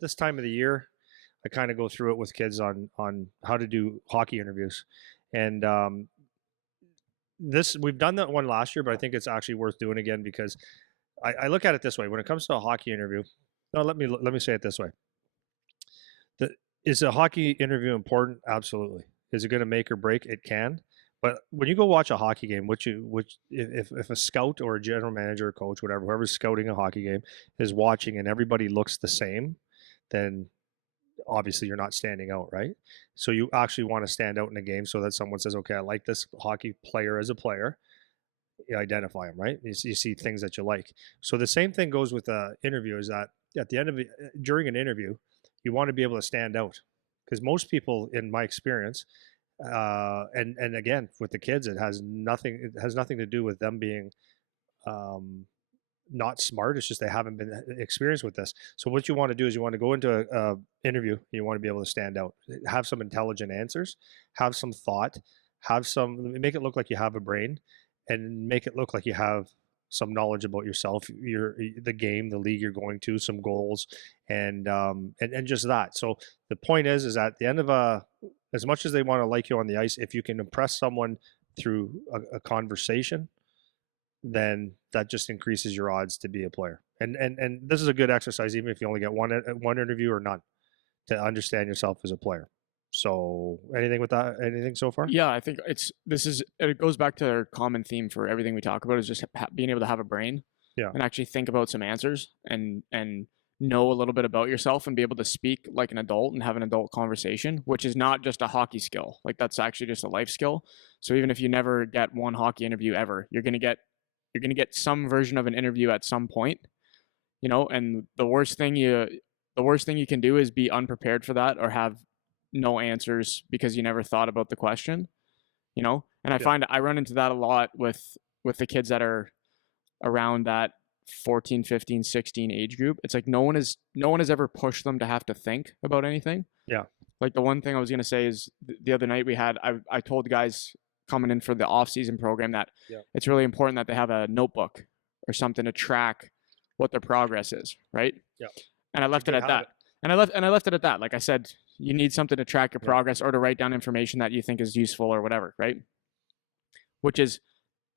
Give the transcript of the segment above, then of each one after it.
this time of the year, I kind of go through it with kids on how to do hockey interviews, and this we've done that one last year, but I think it's actually worth doing again because I look at it this way: when it comes to a hockey interview, no, let me say it this way: is a hockey interview important? Absolutely. Is it going to make or break? It can. But when you go watch a hockey game, if a scout or a general manager or coach, whatever, whoever's scouting a hockey game is watching and everybody looks the same, then obviously you're not standing out, right? So you actually want to stand out in a game so that someone says, okay, I like this hockey player as a player. You identify them, right? You see things that you like. So the same thing goes with the interview, is that at the end of it, during an interview, you want to be able to stand out, because most people, in my experience, and again with the kids, it has nothing to do with them being not smart. It's just they haven't been experienced with this. So what you want to do is you want to go into a interview, you want to be able to stand out, have some intelligent answers, have some thought, make it look like you have a brain, and make it look like you have some knowledge about yourself, the game, the league you're going to, some goals, and just that. So the point is at the end of as much as they want to like you on the ice, if you can impress someone through a conversation, then that just increases your odds to be a player. And this is a good exercise, even if you only get one interview or none, to understand yourself as a player. So anything with that? Anything so far? Yeah, I think it goes back to our common theme for everything we talk about, is just being able to have a brain, and actually think about some answers and know a little bit about yourself and be able to speak like an adult and have an adult conversation, which is not just a hockey skill. Like, that's actually just a life skill. So even if you never get one hockey interview ever, you're going to get some version of an interview at some point, and the worst thing you can do is be unprepared for that, or have no answers because you never thought about the question, and I find I run into that a lot with the kids that are around that 14, 15, 16 age group. It's like no one has ever pushed them to have to think about anything. Yeah. Like, the one thing I was going to say is the other night I told guys coming in for the off-season program that it's really important that they have a notebook or something to track what their progress is, right? Yeah. And I left it at that. And I left it at that. Like I said, you need something to track your progress or to write down information that you think is useful or whatever, right? Which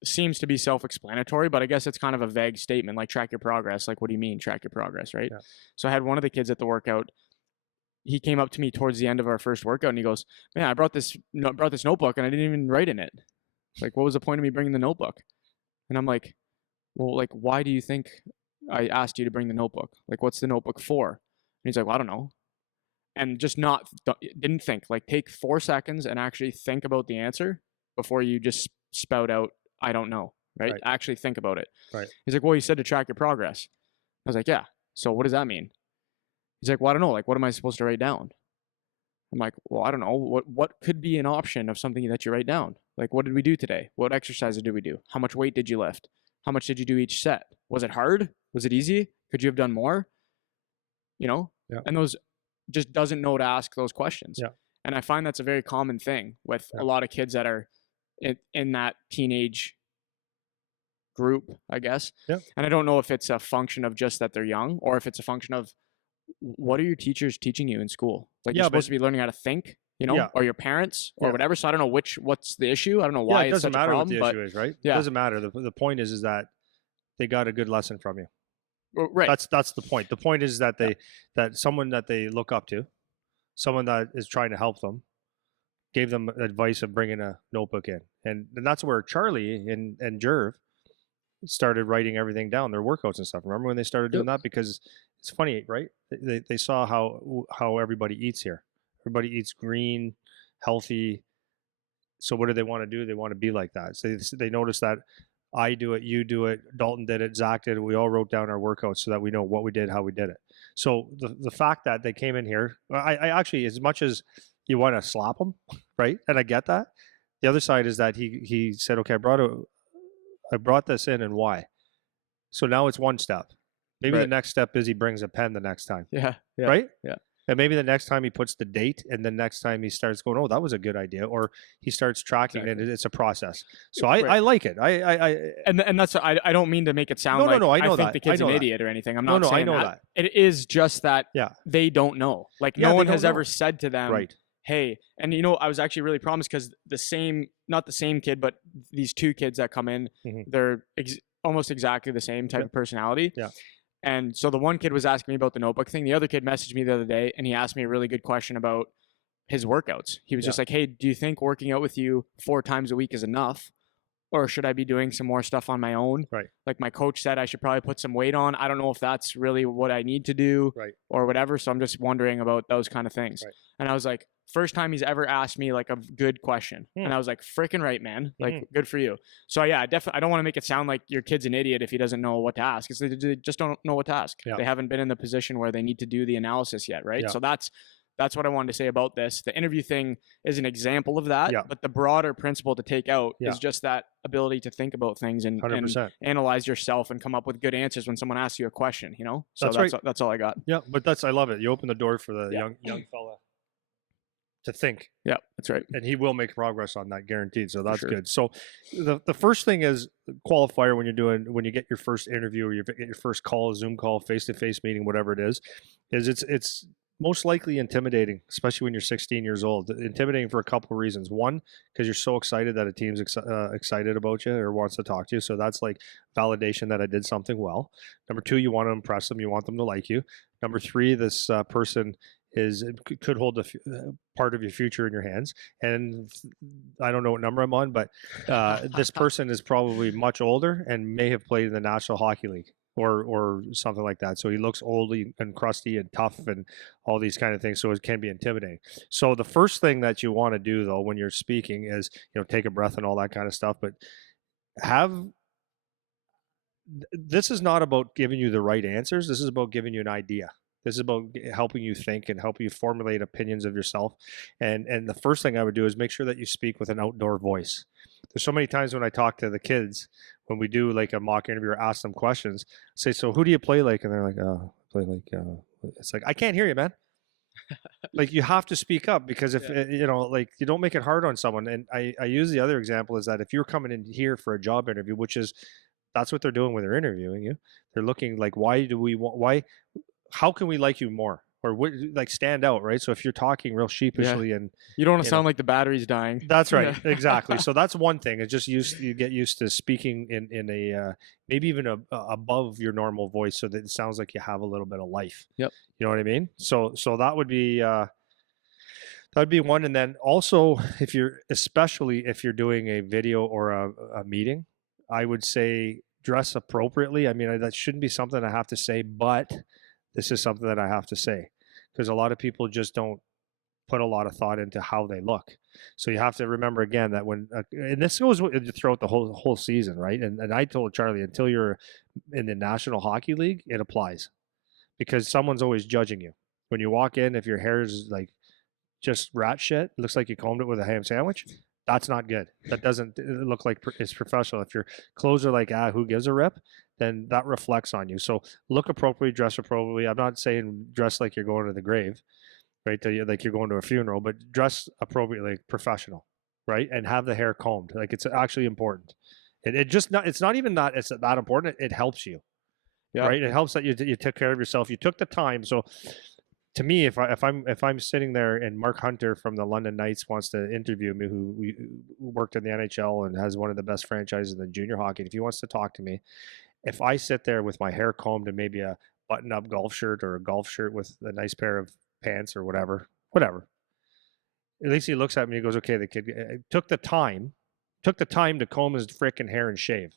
seems to be self-explanatory, but I guess it's kind of a vague statement, like track your progress. Like, what do you mean track your progress, right? Yeah. So I had one of the kids at the workout. He came up to me towards the end of our first workout and he goes, "Man, I brought this notebook and I didn't even write in it. Like, what was the point of me bringing the notebook?" And I'm like, "Well, like, why do you think I asked you to bring the notebook? Like, what's the notebook for?" And he's like, "Well, I don't know." And just didn't think. Like, take 4 seconds and actually think about the answer before you just spout out, "I don't know," right? Actually think about it. Right. He's like, "Well, you said to track your progress." I was like, "Yeah. So what does that mean?" He's like, "Well, I don't know. Like, what am I supposed to write down?" I'm like, "Well, I don't know. What could be an option of something that you write down? Like, what did we do today? What exercises did we do? How much weight did you lift? How much did you do each set? Was it hard? Was it easy? Could you have done more?" Yeah. And those just doesn't know to ask those questions. Yeah. And I find that's a very common thing with a lot of kids that are in that teenage group, I guess. Yeah. And I don't know if it's a function of just that they're young, or if it's a function of what are your teachers teaching you in school? Like, you're supposed to be learning how to think, or your parents or whatever. So I don't know what's the issue. I don't know why it doesn't it's such matter a problem, what the issue is, right? Yeah. It doesn't matter. The point is that they got a good lesson from you. Right. That's the point. The point is that that someone that they look up to, someone that is trying to help them, gave them advice of bringing a notebook in, and that's where Charlie and Jerv started writing everything down, their workouts and stuff. Remember when they started doing that? Because it's funny, right? They saw how everybody eats here. Everybody eats green, healthy. So what do they want to do? They want to be like that. So they noticed that I do it, you do it, Dalton did it, Zach did it. We all wrote down our workouts so that we know what we did, how we did it. So the fact that they came in here, I actually, as much as you want to slap them, right? And I get that. The other side is that he said, "Okay, I brought this in, and why?" So now it's one step. Maybe the next step is he brings a pen the next time. Yeah. Right? Yeah. And maybe the next time he puts the date, and the next time he starts going, oh, that was a good idea, or he starts tracking it. It's a process. So I like it. And that's I don't mean to make it sound no, like I know think that. the kid's an idiot or anything. I'm not saying I know that. It is just that they don't know. Like no one has ever said to them, right. Hey, and I was actually really promised because not the same kid, but these two kids that come in, they're almost exactly the same type of personality. Yeah. And so the one kid was asking me about the notebook thing. The other kid messaged me the other day and he asked me a really good question about his workouts. He was just like, hey, do you think working out with you 4 times a week is enough? Or should I be doing some more stuff on my own? Right. Like my coach said, I should probably put some weight on. I don't know if that's really what I need to do or whatever. So I'm just wondering about those kind of things. Right. And I was like, first time he's ever asked me like a good question. And I was like, freaking right, man. Like good for you. So yeah, definitely. I don't want to make it sound like your kid's an idiot if he doesn't know what to ask. It's they just don't know what to ask. Yeah. They haven't been in the position where they need to do the analysis yet. Right. Yeah. So that's what I wanted to say about this. The interview thing is an example of that, but the broader principle to take out is just that ability to think about things and analyze yourself and come up with good answers when someone asks you a question, So that's all I got. Yeah, but I love it. You open the door for the young fella to think. Yeah, that's right. And he will make progress on that, guaranteed. So that's good. So the first thing is qualifier when you get your first interview or you get your first call, a Zoom call, face-to-face meeting, whatever it is it's most likely intimidating, especially when you're 16 years old. Intimidating for a couple of reasons. One, because you're so excited that a team's excited about you or wants to talk to you. So that's like validation that I did something well. Number 2, you want to impress them. You want them to like you. Number 3, this person could hold a part of your future in your hands. And I don't know what number I'm on, but this person is probably much older and may have played in the National Hockey League. Or something like that. So he looks old and crusty and tough and all these kind of things. So it can be intimidating. So the first thing that you want to do though when you're speaking is take a breath and all that kind of stuff. But this is not about giving you the right answers. This is about giving you an idea. This is about helping you think and helping you formulate opinions of yourself. And the first thing I would do is make sure that you speak with an outdoor voice. There's so many times when I talk to the kids, when we do like a mock interview or ask them questions, say, so who do you play like? And they're like, play like, it's like, I can't hear you, man. Like you have to speak up because if, like you don't make it hard on someone. And I use the other example is that if you're coming in here for a job interview, that's what they're doing when they're interviewing you. They're looking like, how can we like you more? Or like stand out, right? So if you're talking real sheepishly and you don't want to sound like the battery's dying. That's right, exactly. So that's one thing. It's just you get used to speaking in a maybe even above your normal voice, so that it sounds like you have a little bit of life. Yep. You know what I mean? So that would be one. And then also especially if you're doing a video or a meeting, I would say dress appropriately. I mean, that shouldn't be something I have to say, but this is something that I have to say because a lot of people just don't put a lot of thought into how they look. So you have to remember again that and this goes throughout the whole season, right? And I told Charlie, until you're in the National Hockey League, it applies because someone's always judging you. When you walk in, if your hair is like just rat shit, it looks like you combed it with a ham sandwich. That's not good. That doesn't look like it's professional. If your clothes are like, who gives a rip, then that reflects on you. So look appropriately, dress appropriately. I'm not saying dress like you're going to the grave, right? Like you're going to a funeral, but dress appropriately, like professional, right? And have the hair combed. Like it's actually important. It's not even that it's that important. It helps you, right? It helps that you took care of yourself. You took the time. So to me, if I'm sitting there and Mark Hunter from the London Knights wants to interview me, who worked in the NHL and has one of the best franchises in the junior hockey, if he wants to talk to me, if I sit there with my hair combed and maybe a button-up golf shirt or a golf shirt with a nice pair of pants or whatever, at least he looks at me and goes, okay, the kid took the time to comb his frickin' hair and shave,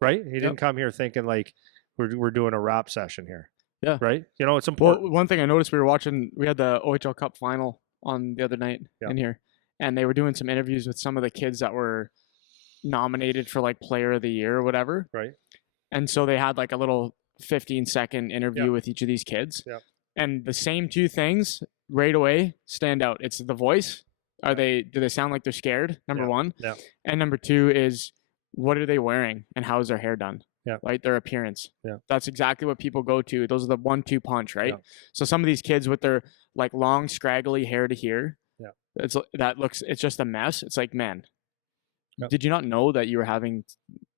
right? He didn't come here thinking like we're doing a rap session here. Yeah. Right? It's important. Well, one thing I noticed, we had the OHL Cup final on the other night in here, and they were doing some interviews with some of the kids that were nominated for like Player of the Year or whatever. Right. And so they had like a little 15-second interview with each of these kids. Yeah. And the same two things right away stand out. It's the voice. Do they sound like they're scared? Number one. Yeah. And number 2 is, what are they wearing and how is their hair done? right? Their appearance. That's exactly what people go to. Those are the 1-2 punch, right? So some of these kids with their like long scraggly hair to here, it's just a mess. It's like, man, did you not know that you were having,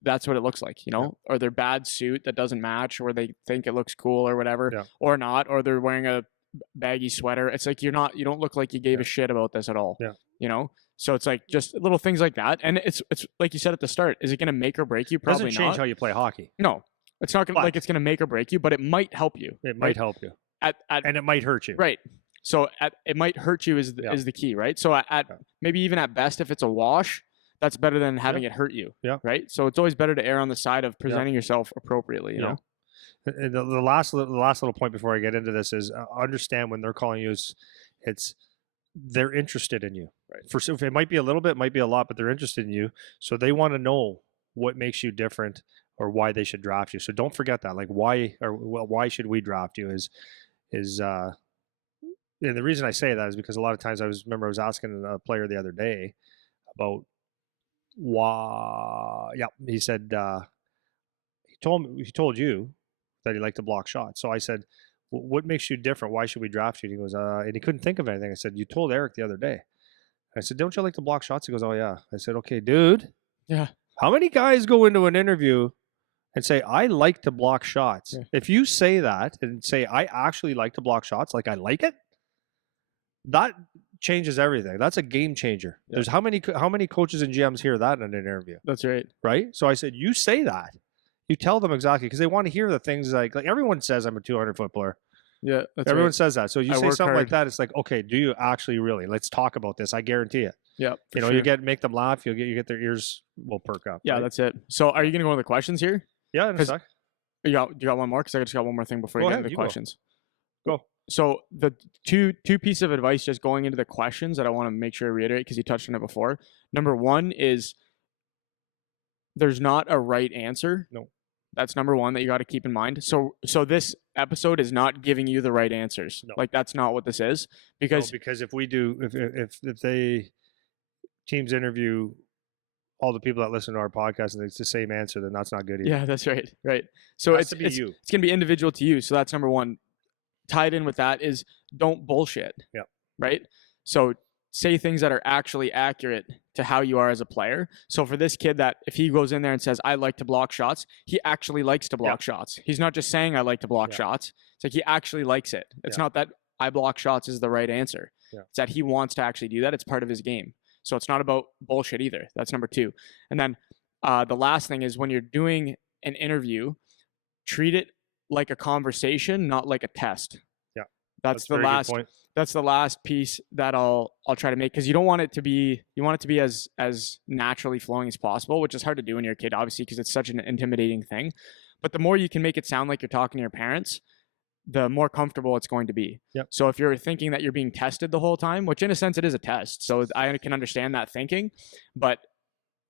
that's what it looks like, you know? Or their bad suit that doesn't match, or they think it looks cool or whatever, or not, or they're wearing a baggy sweater. It's like, you don't look like you gave a shit about this at all, you know? So it's like just little things like that. And it's like you said at the start, is it going to make or break you? Probably doesn't change how you play hockey. No, it's not going to, like, it's going to make or break you, but it might help you. It might help you. And it might hurt you. Right. So it might hurt you is the key, right? So maybe even at best, if it's a wash, that's better than having it hurt you. Right. So it's always better to err on the side of presenting yourself appropriately, you know? And the last little point before I get into this is understand when they're calling you, they're interested in you. Right. So it might be a little bit, might be a lot, but they're interested in you. So they want to know what makes you different or why they should draft you. So don't forget that. Like why should we draft you and the reason I say that is because a lot of times I was asking a player the other day about why. Yeah, he said he told you that he liked to block shots. So I said, what makes you different? Why should we draft you? And he goes, and he couldn't think of anything. I said, you told Eric the other day. I said, don't you like to block shots? He goes, oh yeah. I said, okay, dude. Yeah. How many guys go into an interview and say, I like to block shots? Yeah. If you say that and say, I actually like to block shots, like I like it, that changes everything. That's a game changer. Yeah. There's how many coaches and GMs hear that in an interview? That's right. Right? So I said, you say that. You tell them exactly, because they want to hear the things like everyone says I'm a 200-foot player. Yeah, everyone says that. So you say something like that, it's like, okay, do you actually really? Let's talk about this. I guarantee it. Yeah, you know, sure. Make them laugh. You get their ears will perk up. Yeah, right? That's it. So are you going to go into the questions here? Yeah, in a sec. You got one more? Because I just got one more thing before you get into the questions. Go. So the two pieces of advice just going into the questions that I want to make sure I reiterate because you touched on it before. Number one is there's not a right answer. No. That's number one that you got to keep in mind. So this episode is not giving you the right answers. No. Like that's not what this is. Because if we do, if they teams interview all the people that listen to our podcast and it's the same answer, then that's not good either. Yeah, that's right. Right. So it's going to be individual to you. So that's number one. Tied in with that is don't bullshit. Yeah. Right. So say things that are actually accurate to how you are as a player. So for this kid, that if he goes in there and says, I like to block shots, he actually likes to block shots. He's not just saying I like to block shots. It's like he actually likes it. It's not that I block shots is the right answer. Yeah. It's that he wants to actually do that. It's part of his game. So it's not about bullshit either. That's number two. And then the last thing is when you're doing an interview, treat it like a conversation, not like a test. Yeah. That's the last point. That's the last piece that I'll try to make, because you want it to be as naturally flowing as possible, which is hard to do when you're a kid, obviously, because it's such an intimidating thing. But the more you can make it sound like you're talking to your parents, the more comfortable it's going to be. Yep. So if you're thinking that you're being tested the whole time, which in a sense it is a test, so I can understand that thinking, but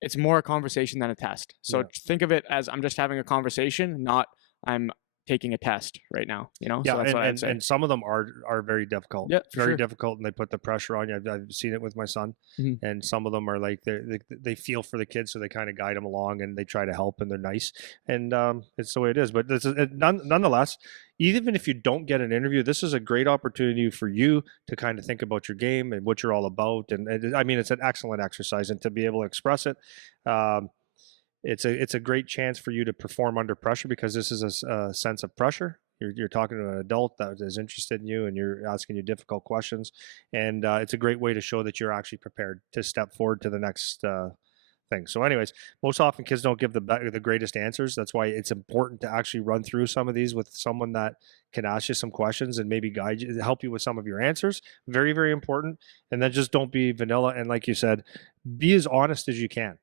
it's more a conversation than a test. So think of it as I'm just having a conversation, not I'm taking a test right now, you know? Yeah, so that's what I'd say. And some of them are very difficult. Yeah, very difficult, and they put the pressure on you. I've seen it with my son, and some of them are like they feel for the kids, so they kind of guide them along and they try to help and they're nice, and it's the way it is. But nonetheless, even if you don't get an interview, this is a great opportunity for you to kind of think about your game and what you're all about. And I mean, it's an excellent exercise, and to be able to express it. It's a great chance for you to perform under pressure, because this is a sense of pressure. You're talking to an adult that is interested in you, and you're asking you difficult questions, and it's a great way to show that you're actually prepared to step forward to the next thing. So anyways, most often kids don't give the greatest answers. That's why it's important to actually run through some of these with someone that can ask you some questions and maybe guide you, help you with some of your answers. Very, very important. And then just don't be vanilla, and like you said, be as honest as you can.